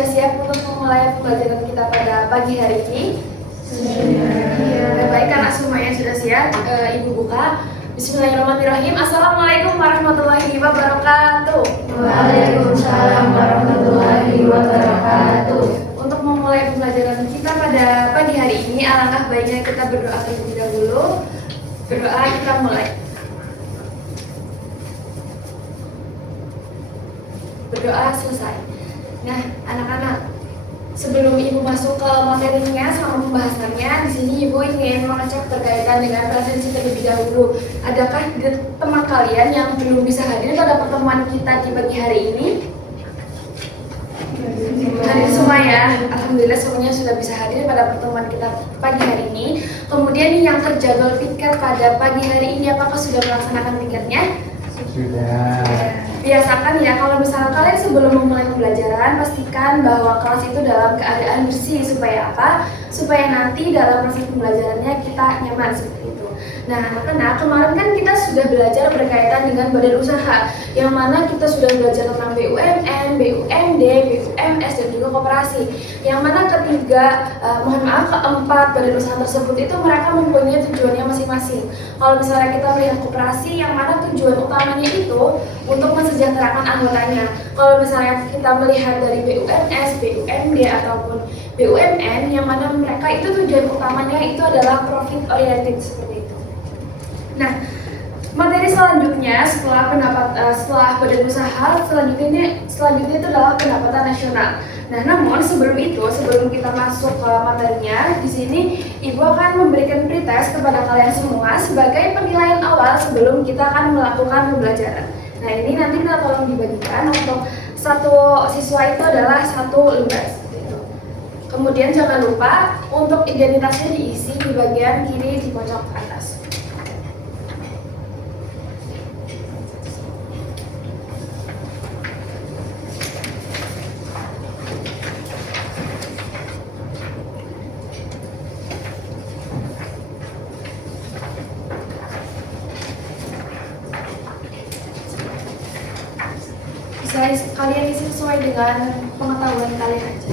sudah siap untuk memulai pembelajaran kita pada pagi hari ini? Sudah. Baik, karena semuanya sudah siap, Ibu buka. Bismillahirrahmanirrahim. Assalamualaikum warahmatullahi wabarakatuh. Waalaikumsalam warahmatullahi wabarakatuh. Untuk memulai pembelajaran kita pada pagi hari ini, alangkah baiknya kita berdoa terlebih dahulu. Berdoa, kita mulai. Berdoa selesai. Nah, anak-anak, sebelum Ibu masuk ke materinya sama pembahasannya, di sini Ibu ingin mengecek berkaitan dengan presensi terlebih dahulu. Adakah teman kalian yang belum bisa hadir pada pertemuan kita di pagi hari ini? Hadir semua ya. Alhamdulillah semuanya sudah bisa hadir pada pertemuan kita pagi hari ini. Kemudian yang terjadwal piket pada pagi hari ini, apakah sudah melaksanakan piketnya? Sudah. Biasakan ya, kalau misalnya kalian sebelum memulai pembelajaran, pastikan bahwa kelas itu dalam keadaan bersih. Supaya apa? Supaya nanti dalam proses pembelajarannya kita nyaman seperti itu. Nah, karena kemarin kan kita sudah belajar berkaitan dengan badan usaha, yang mana kita sudah belajar tentang BUMN, BUMD, BUMS, dan juga koperasi. Yang mana keempat badan usaha tersebut itu mereka mempunyai tujuannya masing-masing. Kalau misalnya kita melihat koperasi, yang mana tujuan utamanya itu untuk mensejahterakan anggotanya. Kalau misalnya kita melihat dari BUMS, BUMD, ataupun BUMN, yang mana mereka itu tujuan utamanya itu adalah profit oriented seperti itu. Nah, materi selanjutnya setelah badan usaha selanjutnya itu adalah pendapatan nasional. Nah, namun sebelum kita masuk ke materinya, di sini Ibu akan memberikan pretest kepada kalian semua sebagai penilaian awal sebelum kita akan melakukan pembelajaran. Nah, ini nanti kita tolong dibagikan untuk satu siswa itu adalah satu lembar. Kemudian jangan lupa untuk identitasnya diisi di bagian kiri di pojok atas. Bisa kalian isi sesuai dengan pengetahuan kalian aja.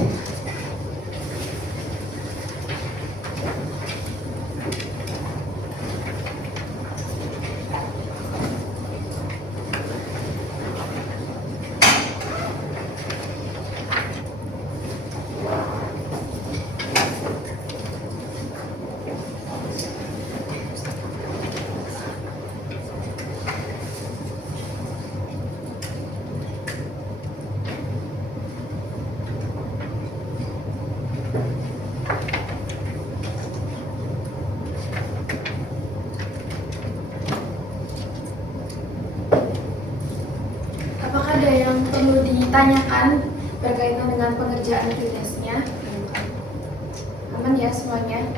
Apakah ada yang perlu ditanyakan berkaitan dengan pengerjaan pretestnya? Aman ya semuanya?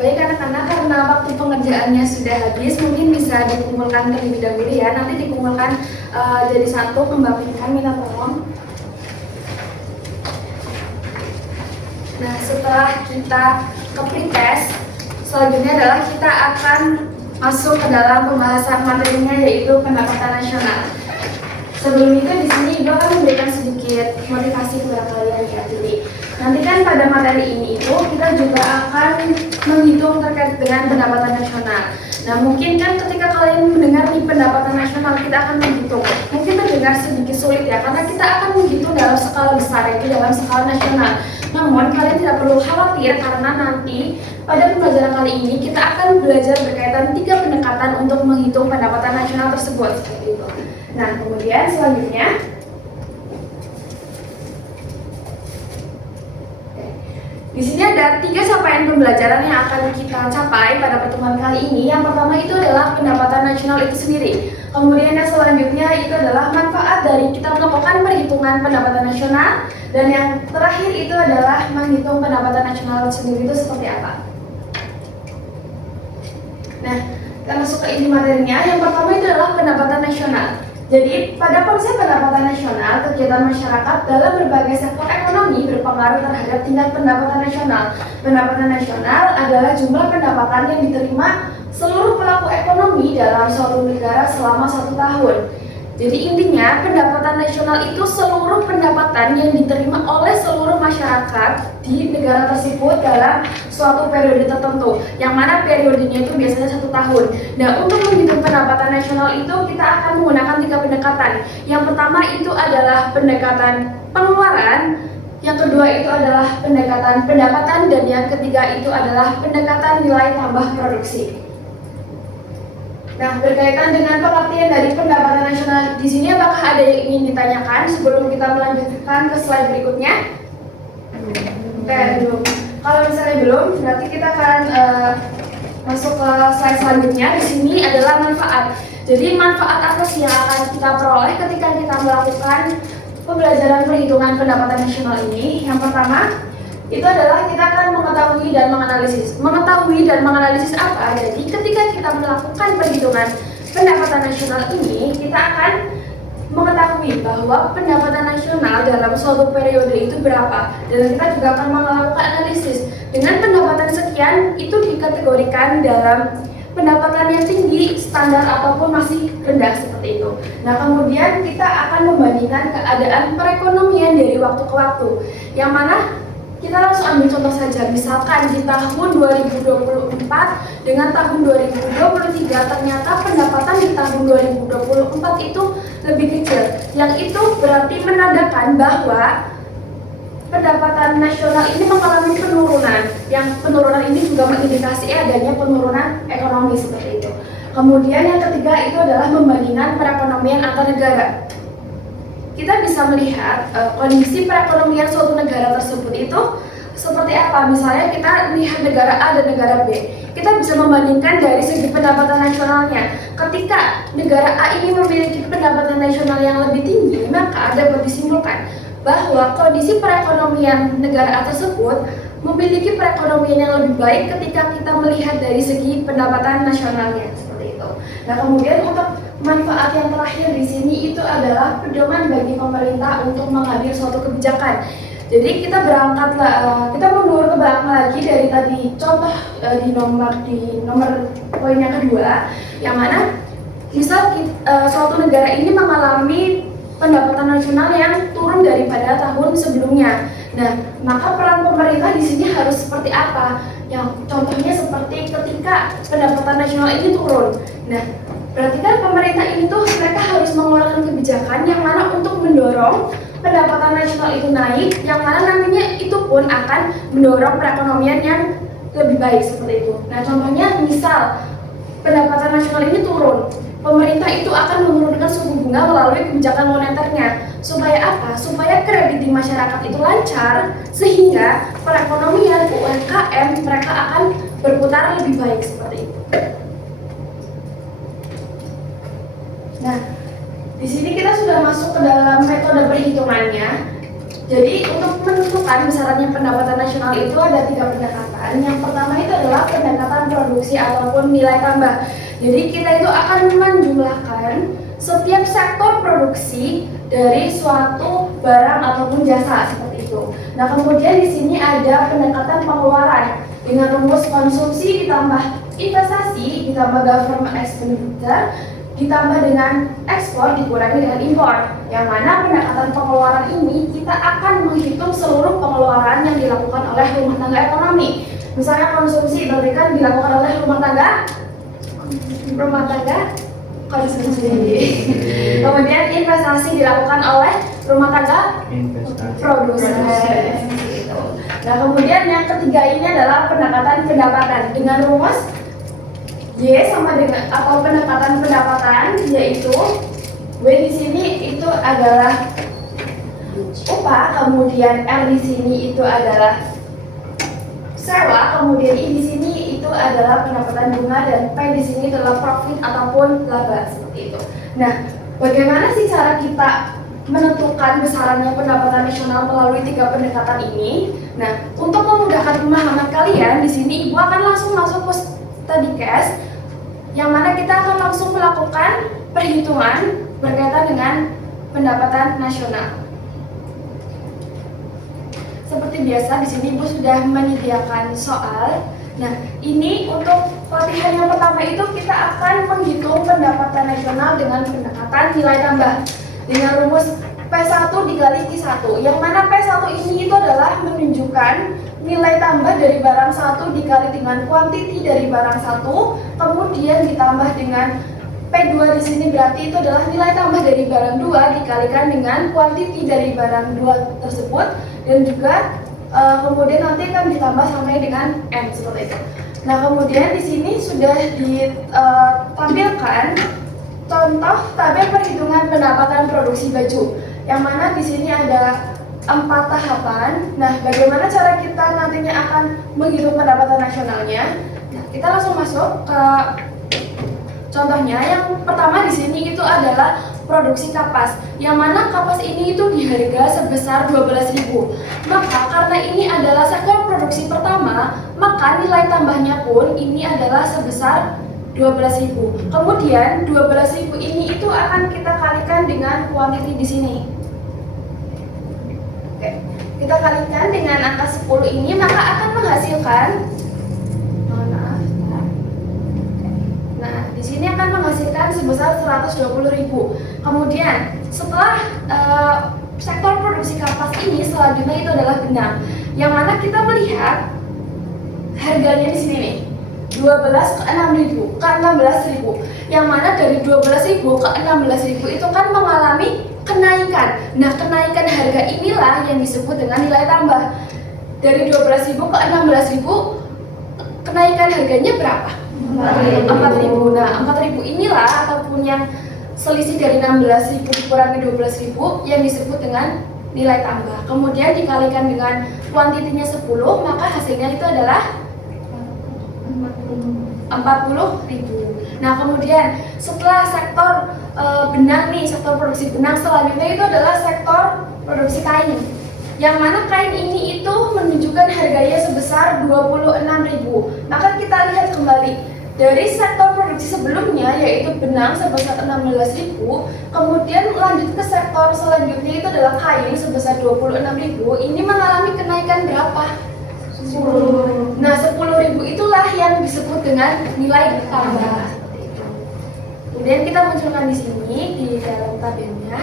Baik anak-anak, karena waktu pengerjaannya sudah habis, mungkin bisa dikumpulkan terlebih dahulu ya. Nanti dikumpulkan jadi satu, pembagikan, minta tolong. Nah, setelah kita ke pretest, selanjutnya adalah kita akan masuk ke dalam pembahasan materinya, yaitu pendapatan nasional. Sebelum itu di sini Ibu akan memberikan sedikit motivasi kepada kalian ya. Jadi nanti kan pada materi ini itu kita juga akan menghitung terkait dengan pendapatan nasional. Nah, mungkin kan ketika kalian mendengar nih pendapatan nasional, kita akan menghitung. Mungkin terdengar sedikit sulit ya, karena kita akan menghitung dalam skala besar, yaitu dalam skala nasional. Namun kalian tidak perlu khawatir, karena nanti pada pembelajaran kali ini kita akan belajar berkaitan 3 pendekatan untuk menghitung pendapatan nasional tersebut. Seperti itu. Nah, kemudian selanjutnya di sini ada 3 capaian pembelajaran yang akan kita capai pada pertemuan kali ini. Yang pertama itu adalah pendapatan nasional itu sendiri. Kemudian yang selanjutnya itu adalah manfaat dari kita melakukan perhitungan pendapatan nasional. Dan yang terakhir itu adalah menghitung pendapatan nasional sendiri itu seperti apa. Nah, kita masuk ke inti materinya. Yang pertama itu adalah pendapatan nasional. Jadi, pada konsep pendapatan nasional, kegiatan masyarakat dalam berbagai sektor ekonomi berpengaruh terhadap tingkat pendapatan nasional. Pendapatan nasional adalah jumlah pendapatan yang diterima seluruh pelaku ekonomi dalam suatu negara selama 1 tahun. Jadi intinya, pendapatan nasional itu seluruh pendapatan yang diterima oleh seluruh masyarakat di negara tersebut dalam suatu periode tertentu, yang mana periodenya itu biasanya 1 tahun. Nah, untuk menghitung pendapatan nasional itu kita akan menggunakan 3 pendekatan. Yang pertama itu adalah pendekatan pengeluaran, yang kedua itu adalah pendekatan pendapatan, dan yang ketiga itu adalah pendekatan nilai tambah produksi. Nah, berkaitan dengan pengertian dari pendapatan nasional di sini, apakah ada yang ingin ditanyakan sebelum kita melanjutkan ke slide berikutnya? Oke, belum. Kalau misalnya belum, berarti kita akan masuk ke slide selanjutnya. Di sini adalah manfaat. Jadi manfaat apa sih yang akan kita peroleh ketika kita melakukan pembelajaran perhitungan pendapatan nasional ini? Yang pertama, itu adalah kita akan mengetahui dan menganalisis. Mengetahui dan menganalisis apa? Jadi ketika kita melakukan perhitungan pendapatan nasional ini, kita akan mengetahui bahwa pendapatan nasional dalam suatu periode itu berapa, dan kita juga akan melakukan analisis. Dengan pendapatan sekian, itu dikategorikan dalam pendapatan yang tinggi, standar, ataupun masih rendah seperti itu. Nah, kemudian kita akan membandingkan keadaan perekonomian dari waktu ke waktu, yang mana kita langsung ambil contoh saja. Misalkan di tahun 2024 dengan tahun 2023, ternyata pendapatan di tahun 2024 itu lebih kecil. Yang itu berarti menandakan bahwa pendapatan nasional ini mengalami penurunan. Yang penurunan ini juga mengindikasi adanya penurunan ekonomi seperti itu. Kemudian yang ketiga itu adalah membandingkan perekonomian antar negara. Kita bisa melihat kondisi perekonomian suatu negara tersebut itu seperti apa. Misalnya kita lihat negara A dan negara B, kita bisa membandingkan dari segi pendapatan nasionalnya. Ketika negara A ini memiliki pendapatan nasional yang lebih tinggi, maka dapat disimpulkan bahwa kondisi perekonomian negara A tersebut memiliki perekonomian yang lebih baik ketika kita melihat dari segi pendapatan nasionalnya seperti itu. Nah, kemudian untuk manfaat yang terakhir di sini itu adalah pedoman bagi pemerintah untuk mengambil suatu kebijakan. Jadi kita kita mundur ke belakang lagi dari tadi contoh di nomor poin yang kedua, yang mana misal suatu negara ini mengalami pendapatan nasional yang turun daripada tahun sebelumnya. Nah, maka peran pemerintah di sini harus seperti apa? Yang contohnya seperti ketika pendapatan nasional ini turun. Nah, berarti kan pemerintah ini tuh mereka harus mengeluarkan kebijakan yang mana untuk mendorong pendapatan nasional itu naik, yang mana nantinya itu pun akan mendorong perekonomian yang lebih baik seperti itu. Nah, contohnya misal pendapatan nasional ini turun, pemerintah itu akan menurunkan suku bunga melalui kebijakan moneternya. Supaya apa? Supaya kredit di masyarakat itu lancar, sehingga perekonomian UMKM mereka akan berputar lebih baik seperti itu. Nah, di sini kita sudah masuk ke dalam metode perhitungannya. Jadi untuk menentukan besarannya pendapatan nasional itu ada 3 pendekatan. Yang pertama itu adalah pendekatan produksi ataupun nilai tambah. Jadi kita itu akan menjumlahkan setiap sektor produksi dari suatu barang ataupun jasa seperti itu. Nah, kemudian di sini ada pendekatan pengeluaran dengan rumus konsumsi ditambah investasi ditambah government expenditure ditambah dengan ekspor dikurangi dengan impor, yang mana pendekatan pengeluaran ini kita akan menghitung seluruh pengeluaran yang dilakukan oleh rumah tangga ekonomi. Misalnya konsumsi berarti kan dilakukan oleh rumah tangga konsumsi. Kemudian investasi dilakukan oleh rumah tangga produsen. Nah, kemudian yang ketiga ini adalah pendekatan pendapatan dengan rumus Y sama dengan atau pendekatan pendapatan, yaitu W di sini itu adalah upah, kemudian R di sini itu adalah sewa, kemudian I di sini itu adalah pendapatan bunga, dan P di sini adalah profit ataupun laba seperti itu. Nah, bagaimana sih cara kita menentukan besarannya pendapatan nasional melalui 3 pendekatan ini? Nah, untuk memudahkan pemahaman kalian, di sini Ibu akan langsung masuk ke study case, yang mana kita akan langsung melakukan perhitungan berkaitan dengan pendapatan nasional. Seperti biasa, di sini Ibu sudah menyediakan soal. Nah, ini untuk latihan yang pertama itu kita akan menghitung pendapatan nasional dengan pendekatan nilai tambah dengan rumus P1 dikali Q1, yang mana P1 ini itu adalah menunjukkan nilai tambah dari barang satu dikali dengan kuantiti dari barang satu, kemudian ditambah dengan P2 di sini berarti itu adalah nilai tambah dari barang 2 dikalikan dengan kuantiti dari barang 2 tersebut, dan juga kemudian nanti akan ditambah sampai dengan N seperti itu. Nah, kemudian di sini sudah ditampilkan contoh tabel perhitungan pendapatan produksi baju, yang mana di sini ada 4 tahapan. Nah, bagaimana cara kita nantinya akan menghitung pendapatan nasionalnya? Nah, kita langsung masuk ke contohnya. Yang pertama di sini itu adalah produksi kapas, yang mana kapas ini itu di harga sebesar 12.000. Maka karena ini adalah sektor produksi pertama, maka nilai tambahnya pun ini adalah sebesar 12.000. Kemudian 12.000 ini itu akan kita kalikan dengan kuantiti di sini. Oke, kita kalikan dengan angka 10 ini, maka akan menghasilkan, nah di sini akan menghasilkan sebesar 120.000. Kemudian setelah sektor produksi kapas ini, selanjutnya itu adalah benang, yang mana kita melihat harganya di sini nih 12 ke 6.000 ke 16.000, yang mana dari 12.000 ke 16.000 itu kan mengalami kenaikan. Nah, kenaikan harga inilah yang disebut dengan nilai tambah. Dari 12.000 ke 16.000 kenaikan harganya berapa? 4.000. Nah, 4.000 inilah ataupun yang selisih dari 16.000 dikurangi 12.000 yang disebut dengan nilai tambah. Kemudian dikalikan dengan kuantitinya 10, maka hasilnya itu adalah 40.000. Nah, kemudian setelah sektor benang nih, sektor produksi benang, selanjutnya itu adalah sektor produksi kain, yang mana kain ini itu menunjukkan harganya sebesar 26.000. Maka kita lihat kembali dari sektor produksi sebelumnya, yaitu benang sebesar 16.000, kemudian lanjut ke sektor selanjutnya itu adalah kain sebesar 26.000. Ini mengalami kenaikan berapa? 10. Nah, 10.000 itulah yang disebut dengan nilai tambah. Kemudian kita munculkan di sini di dalam tabelnya.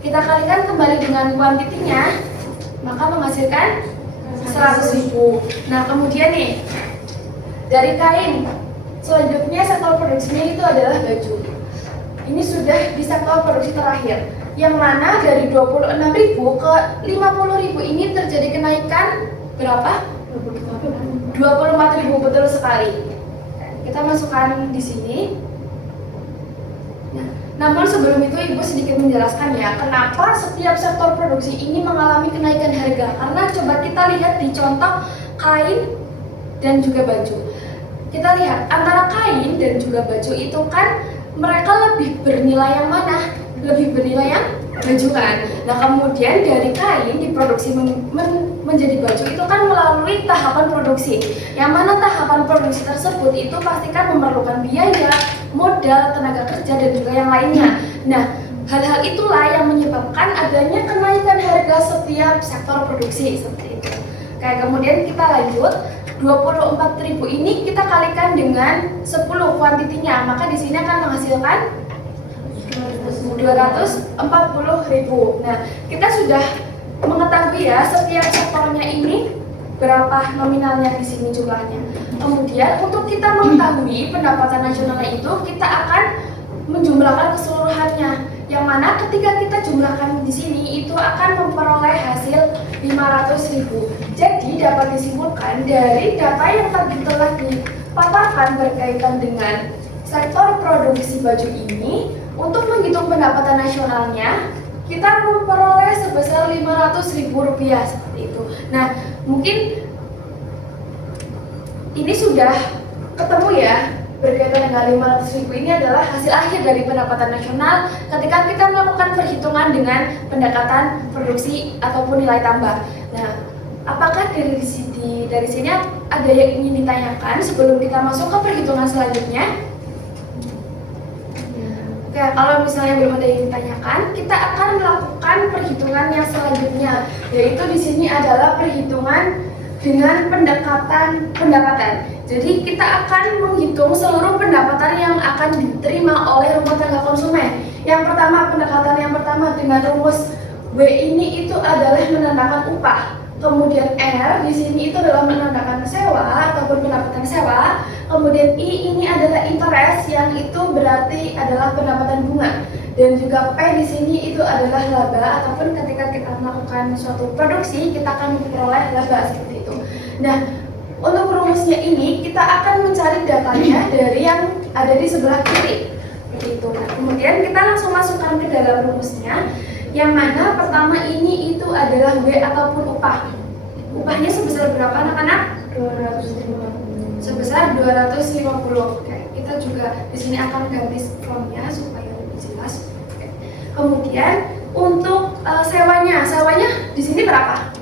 Kita kalikan kembali dengan kuantitinya, maka menghasilkan 100.000. Nah, kemudian nih dari kain, selanjutnya sektor produksinya itu adalah baju. Ini sudah di sektor produksi terakhir, yang mana dari 26.000 ke 50.000 ini terjadi kenaikan berapa? 24.000, betul sekali. Kita masukkan di sini. Nah, namun sebelum itu Ibu sedikit menjelaskan ya, kenapa setiap sektor produksi ini mengalami kenaikan harga. Karena coba kita lihat di contoh kain dan juga baju. Kita lihat antara kain dan juga baju itu kan mereka lebih bernilai yang mana? Lebih bernilai yang baju kan. Nah, kemudian dari kain diproduksi menjadi baju itu kan melalui tahapan produksi, yang mana tahapan produksi tersebut itu pastikan memerlukan biaya, modal, tenaga kerja, dan juga yang lainnya. Nah, hal-hal itulah yang menyebabkan adanya kenaikan harga setiap sektor produksi seperti itu. Kayak kemudian kita lanjut, 24.000 ini kita kalikan dengan 10 kuantitinya, maka di sini akan menghasilkan 240.000. Nah, kita sudah mengetahui ya setiap sektornya ini berapa nominalnya di sini jumlahnya. Kemudian untuk kita mengetahui pendapatan nasionalnya itu, kita akan menjumlahkan keseluruhannya, yang mana ketika kita jumlahkan di sini itu akan memperoleh hasil 500.000. Jadi dapat disimpulkan dari data yang tadi telah dipaparkan berkaitan dengan sektor produksi baju ini, untuk menghitung pendapatan nasionalnya kita memperoleh sebesar 500.000 rupiah seperti itu. Nah, mungkin ini sudah ketemu ya, berkaitan dengan 500.000 ini adalah hasil akhir dari pendapatan nasional ketika kita melakukan perhitungan dengan pendekatan produksi ataupun nilai tambah. Nah, apakah dari sini ada yang ingin ditanyakan sebelum kita masuk ke perhitungan selanjutnya? Oke, kalau misalnya belum ada yang ditanyakan, kita akan melakukan perhitungan yang selanjutnya, yaitu di sini adalah perhitungan dengan pendapatan. Jadi kita akan menghitung seluruh pendapatan yang akan diterima oleh rumah tangga konsumen. Yang pertama, pendekatan yang pertama dengan rumus W ini itu adalah menandakan upah. Kemudian R di sini itu adalah menandakan sewa ataupun pendapatan sewa. Kemudian I ini adalah interest yang itu berarti adalah pendapatan bunga. Dan juga P di sini itu adalah laba ataupun ketika kita melakukan suatu produksi kita akan memperoleh laba seperti itu. Nah, untuk rumusnya ini kita akan mencari datanya dari yang ada di sebelah kiri. Seperti itu. Nah, kemudian kita langsung masukkan ke dalam rumusnya. Yang mana pertama ini itu adalah W ataupun upah. Upahnya sebesar berapa anak-anak? 250. Sebesar 250. Oke, kita juga di sini akan ganti formnya supaya lebih jelas. Oke. Kemudian untuk sewanya di sini berapa?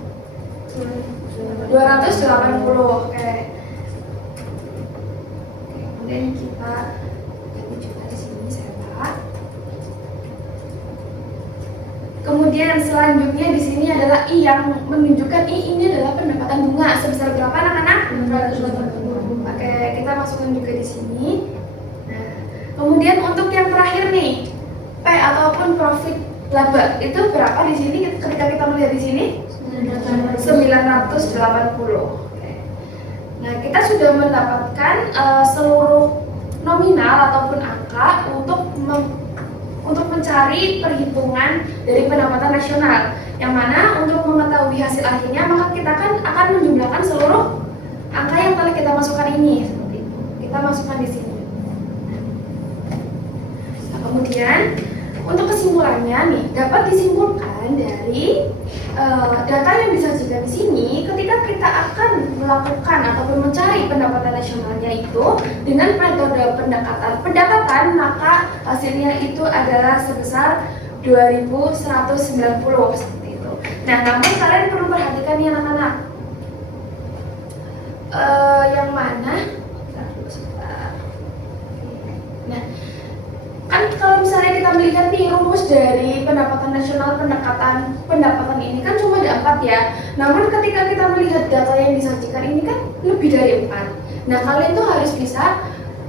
280. Oke. Kemudian kita ganti juga di sini sewa. Kemudian selanjutnya di sini adalah I yang menunjukkan I ini adalah pendapatan bunga sebesar berapa anak-anak? 280. Oke, kita masukkan juga di sini. Nah, kemudian untuk yang terakhir nih, P ataupun profit laba itu berapa di sini ketika kita melihat di sini? 980. Oke. Nah, kita sudah mendapatkan seluruh nominal ataupun angka untuk mencari perhitungan dari pendapatan nasional, yang mana untuk mengetahui hasil akhirnya maka kita akan menjumlahkan seluruh angka yang telah kita masukkan ini. Seperti itu. Kita masukkan di sini. Nah, kemudian untuk kesimpulannya nih dapat disimpulkan dari data yang disajikan di sini ketika kita akan melakukan ataupun mencari pendapatan nasionalnya itu dengan metode pendapatan maka hasilnya itu adalah sebesar 2.190 seperti itu. Nah, namun kalian perlu perhatikan nih anak-anak. Yang mana? Nah, kan kalau misalnya kita melihat nih rumus dari pendapatan nasional pendapatan ini kan cuma ada 4 ya. Namun ketika kita melihat data yang disajikan ini kan lebih dari 4. Nah, kalian tuh harus bisa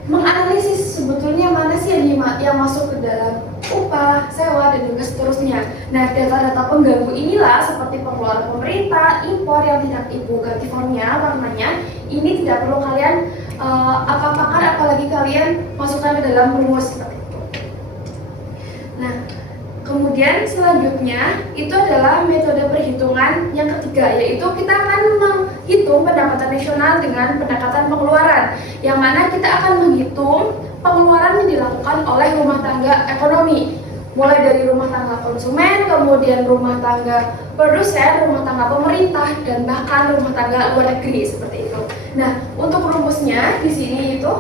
menganalisis sebetulnya mana sih yang masuk ke dalam upah, sewa, dan juga seterusnya. Nah, data-data pengganggu inilah seperti pengeluaran pemerintah, impor yang tidak ibu ganti formnya, warnanya ini tidak perlu kalian apa-apakan apalagi kalian masukkan ke dalam rumus seperti itu. Nah, kemudian selanjutnya itu adalah metode perhitungan yang ketiga, yaitu kita akan menghitung pendapatan nasional dengan pendekatan pengeluaran, yang mana kita akan menghitung pengeluaran yang dilakukan oleh rumah tangga ekonomi, mulai dari rumah tangga konsumen, kemudian rumah tangga produsen, rumah tangga pemerintah, dan bahkan rumah tangga luar negeri seperti itu. Nah, untuk rumusnya di sini itu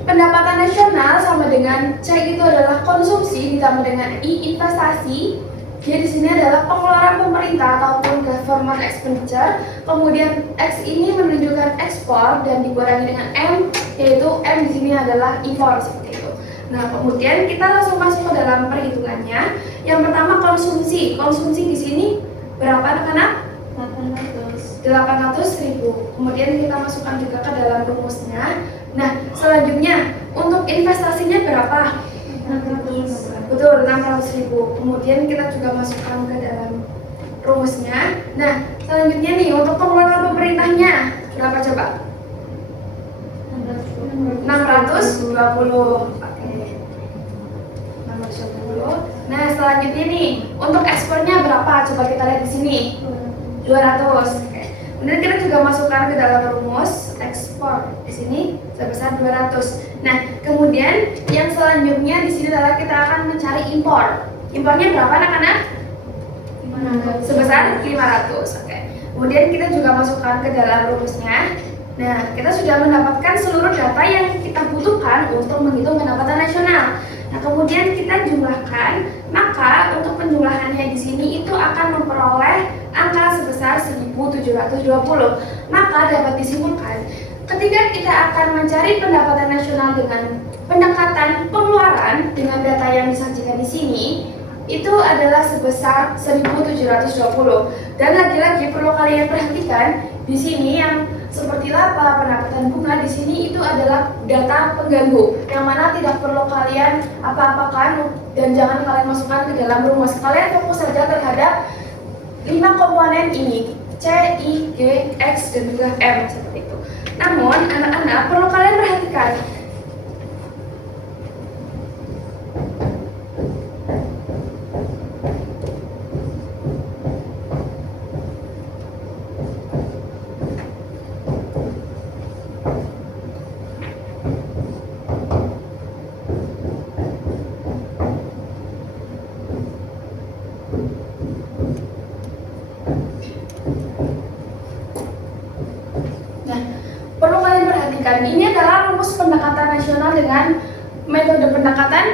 pendapatan nasional sama dengan C itu adalah konsumsi ditambah dengan I investasi. Jadi di sini adalah pengeluaran pemerintah ataupun government expenditure. Kemudian X ini menunjukkan ekspor dan dikurangi dengan M, yaitu M di sini adalah impor seperti itu. Nah, kemudian kita langsung masuk ke dalam perhitungannya. Yang pertama konsumsi. Konsumsi di sini berapa anak-anak? 800.000. Kemudian kita masukkan juga ke dalam rumusnya. Nah, selanjutnya untuk investasinya berapa? 600. Betul, 600.000. Kemudian kita juga masukkan ke dalam rumusnya. Nah, selanjutnya nih untuk pengeluaran pemerintahnya berapa coba? 620. Oke. 620. Nah, selanjutnya nih untuk ekspornya berapa? Coba kita lihat di sini. 200. Oke. Kemudian kita juga masukkan ke dalam rumus ekspor di sini sebesar 200. Nah, kemudian yang selanjutnya di sini adalah kita akan mencari impor. Impornya berapa anak-anak? 500. Sebesar 500. Oke. Kemudian kita juga masukkan ke dalam rumusnya. Nah, kita sudah mendapatkan seluruh data yang kita butuhkan untuk menghitung pendapatan nasional. Nah, kemudian kita jumlahkan, maka untuk penjumlahannya di sini itu akan memperoleh angka sebesar 1.720. Maka dapat disimpulkan ketika kita akan mencari pendapatan nasional dengan pendekatan pengeluaran dengan data yang disajikan di sini, itu adalah sebesar 1.720. Dan lagi-lagi perlu kalian perhatikan di sini yang seperti laba, pendapatan bunga, di sini itu adalah data pengganggu yang mana tidak perlu kalian apa-apakan dan jangan kalian masukkan ke dalam rumus. Kalian fokus saja terhadap 5 komponen ini, C, I, G, X, dan juga M seperti itu. Namun anak-anak perlu kalian perhatikan. Ini adalah rumus pendekatan nasional dengan metode pendekatan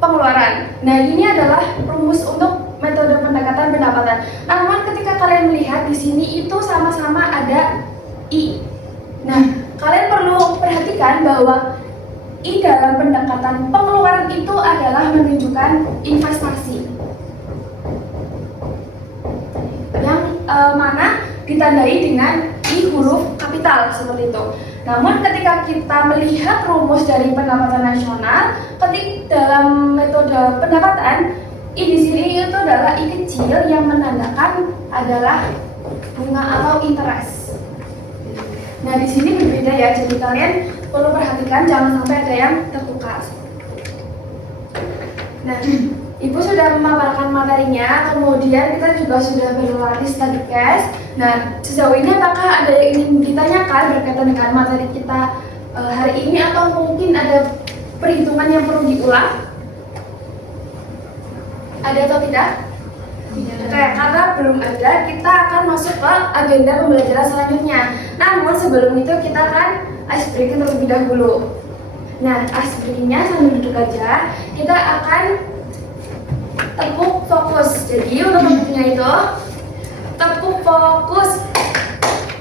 pengeluaran. Nah, ini adalah rumus untuk metode pendekatan pendapatan. Namun ketika kalian melihat di sini itu sama-sama ada I. Nah, kalian perlu perhatikan bahwa I dalam pendekatan pengeluaran itu adalah menunjukkan investasi. Yang mana ditandai dengan I huruf kapital seperti itu. Namun ketika kita melihat rumus dari pendapatan nasional, ketik dalam metode pendapatan, I di sini itu adalah I kecil yang menandakan adalah bunga atau interest. Nah, di sini berbeda ya, jadi kalian perlu perhatikan jangan sampai ada yang tertukar. Nah, Ibu sudah memaparkan materinya, kemudian kita juga sudah berlatih study case. Nah, sejauh ini apakah ada yang ingin ditanyakan berkaitan dengan materi kita hari ini atau mungkin ada perhitungan yang perlu diulang? Ada atau tidak? Oke, karena belum ada, kita akan masuk ke agenda pembelajaran selanjutnya. Namun sebelum itu kita akan ice breaking terlebih dahulu. Nah, ice breakingnya sambil duduk aja, kita akan tekuk fokus. Jadi untuk bentuknya itu tekuk fokus,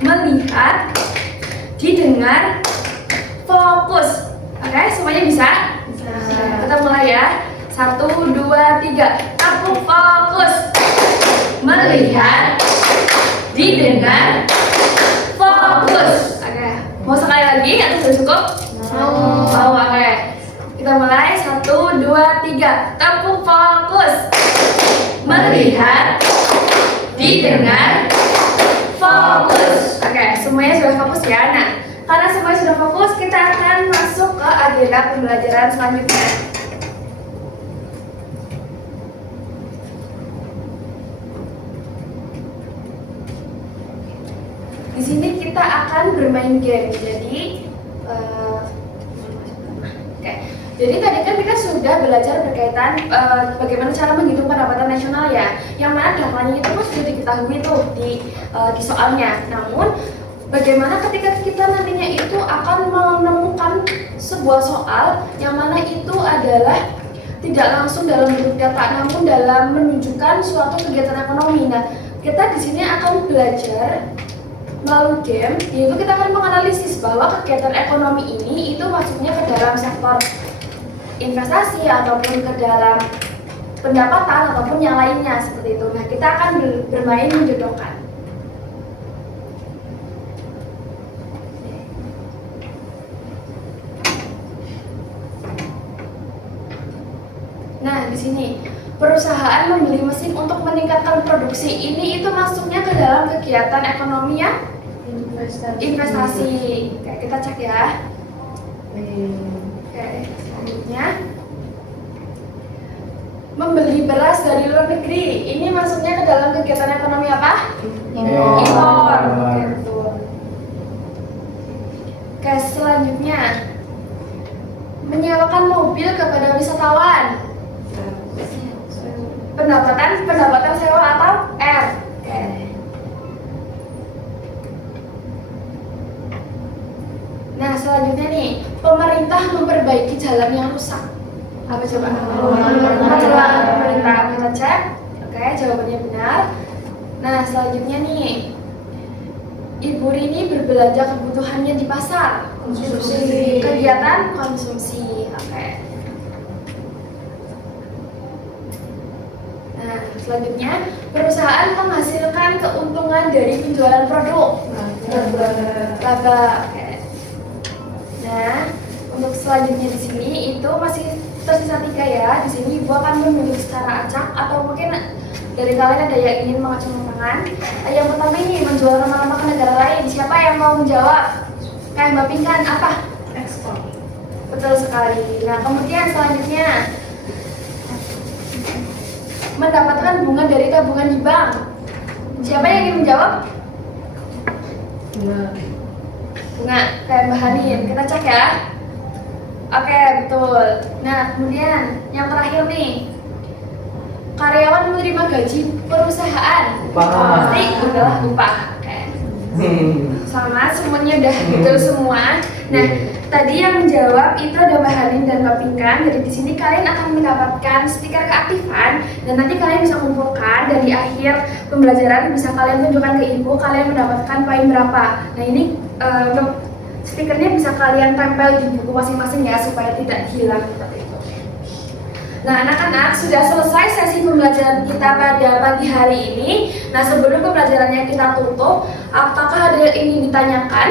melihat, didengar, fokus. Oke, semuanya bisa? Bisa. Kita mulai ya. 1, 2, 3. Tekuk fokus, melihat, didengar, fokus. Oke, mau sekali lagi atau sudah cukup? Mau. Oke. Kita mulai 1, 2, 3. Tekuk fokus, melihat, didengar, fokus. Oke, semuanya sudah fokus ya. Nah, karena semuanya sudah fokus, kita akan masuk ke agenda pembelajaran selanjutnya. Di sini kita akan bermain game. Jadi tadi kan kita sudah belajar berkaitan bagaimana cara menghitung pendapatan nasional ya, yang mana datanya itu kan sudah diketahui tuh di soalnya. Namun bagaimana ketika kita nantinya itu akan menemukan sebuah soal yang mana itu adalah tidak langsung dalam bentuk data, namun dalam menunjukkan suatu kegiatan ekonomi. Nah, kita di sini akan belajar melalui game, yaitu kita akan menganalisis bahwa kegiatan ekonomi ini itu masuknya ke dalam sektor investasi ataupun ke dalam pendapatan ataupun yang lainnya seperti itu. Nah, kita akan bermain menjodohkan. Nah, di sini perusahaan membeli mesin untuk meningkatkan produksi. Ini itu masuknya ke dalam kegiatan ekonomi ya? Investasi. Oke, kita cek ya. Oke, selanjutnya membeli beras dari luar negeri. Ini masuknya ke dalam kegiatan ekonomi apa? Impor. Oke, betul. Oke, selanjutnya menyewakan mobil kepada wisatawan. Pendapatan sewa atau R. Oke. Nah, selanjutnya nih, pemerintah memperbaiki jalan yang rusak. Apa coba? Jalan pemerintah. Kita cek. Oke, jawabannya benar. Nah, selanjutnya nih, Ibu Rini berbelanja kebutuhannya di pasar. Konsumsi. Kegiatan konsumsi. Oke. Nah, selanjutnya perusahaan menghasilkan keuntungan dari penjualan produk. Laba. Oke. Nah, untuk selanjutnya di sini itu masih tersisa 3 ya. Di sini ibu akan menunjuk secara acak atau mungkin dari kalian ada yang ingin mengacungkan tangan. Yang pertama ini menjual rempah-rempah ke negara lain. Siapa yang mau menjawab? Kayak Mbak Pinkan, apa? Ekspor. Betul sekali. Nah, kemudian selanjutnya mendapatkan bunga dari tabungan di bank. Siapa yang ingin menjawab? Bunga, kayak Mbak Hanin. Kita cek ya. Oke, betul. Nah, kemudian yang terakhir nih, karyawan menerima gaji perusahaan. Upah. Pasti adalah upah. Oke. Sama, semuanya udah betul semua. Nah, tadi yang menjawab itu ada Mbak Hanin dan Mbak Pinkan. Jadi di sini kalian akan mendapatkan stiker keaktifan dan nanti kalian bisa kumpulkan dan di akhir pembelajaran bisa kalian tunjukkan ke ibu kalian mendapatkan poin berapa. Nah, ini untuk stikernya bisa kalian tempel di buku masing-masing ya supaya tidak hilang seperti itu. Nah, anak-anak sudah selesai sesi pembelajaran kita pada pagi hari ini. Nah, sebelum pembelajarannya kita tutup, apakah ada yang ingin ditanyakan?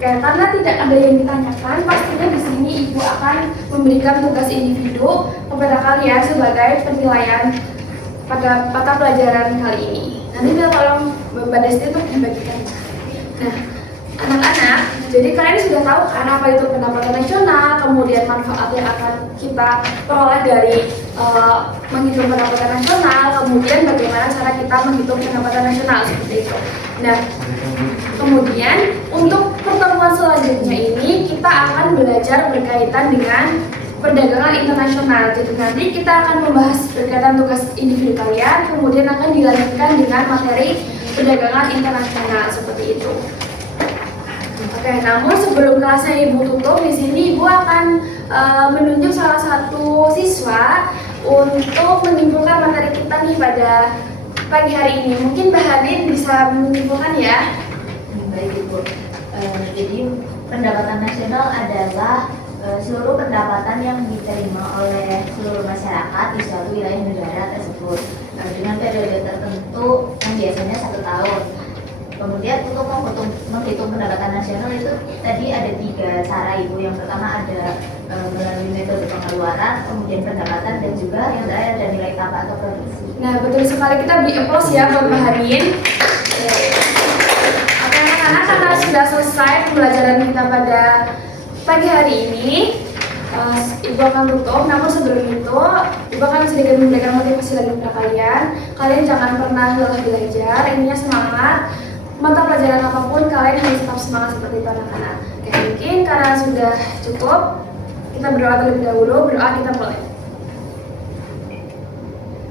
Oke, karena tidak ada yang ditanyakan, pastinya di sini ibu akan memberikan tugas individu kepada kalian sebagai penilaian pada mata pelajaran kali ini. Nanti kita tolong Mbak Desti untuk membagikan. Nah, anak-anak, jadi kalian sudah tahu kan apa itu pendapatan nasional, kemudian manfaat yang akan kita peroleh dari menghitung pendapatan nasional, kemudian bagaimana cara kita menghitung pendapatan nasional seperti itu. Nah, kemudian untuk pertemuan selanjutnya ini kita akan belajar berkaitan dengan perdagangan internasional. Jadi nanti kita akan membahas berkaitan tugas individu kalian, kemudian akan dilanjutkan dengan materi perdagangan internasional seperti itu. Oke, namun sebelum kelasnya ibu tutup, di sini ibu akan menunjuk salah satu siswa untuk menyimpulkan materi kita nih pada pagi hari ini. Mungkin Mbak Hanin bisa menyimpulkan ya. Baik Ibu. Jadi pendapatan nasional adalah seluruh pendapatan yang diterima oleh seluruh masyarakat di suatu wilayah negara tersebut dengan periode tertentu yang biasanya 1 tahun. Kemudian untuk menghitung pendapatan nasional itu tadi ada 3 cara Ibu. Yang pertama ada melalui metode pengeluaran, kemudian pendapatan, dan juga yang terakhir ada nilai tambah atau produksi. Nah, betul sekali, kita beri applause ya buat Mbak Hanin. Oke, anak-anak, karena sudah selesai pembelajaran kita pada pagi hari ini, ibu akan tutup. Namun sebelum itu, ibu akan sedikit memberikan motivasi lagi kepada kalian. Kalian jangan pernah lelah belajar, ininya semangat. Mata pelajaran apapun kalian harus tetap semangat seperti itu anak-anak. Oke, mungkin karena sudah cukup, kita berdoa terlebih dahulu. Berdoa kita mulai.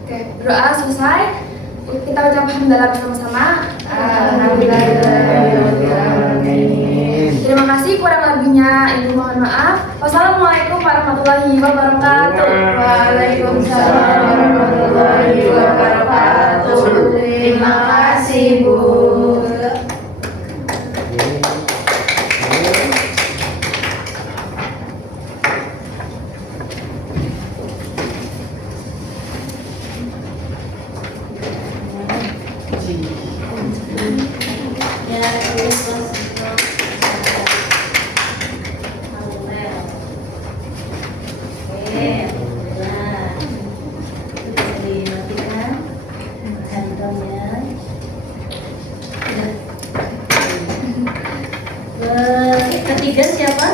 Oke, berdoa selesai. Kita ucap hamdalah bersama-sama. Terima kasih, kurang lebihnya ibu mohon maaf. Wassalamualaikum warahmatullahi wabarakatuh. Waalaikumsalam warahmatullahi wabarakatuh. Terima kasih Bu. Ketiga siapa?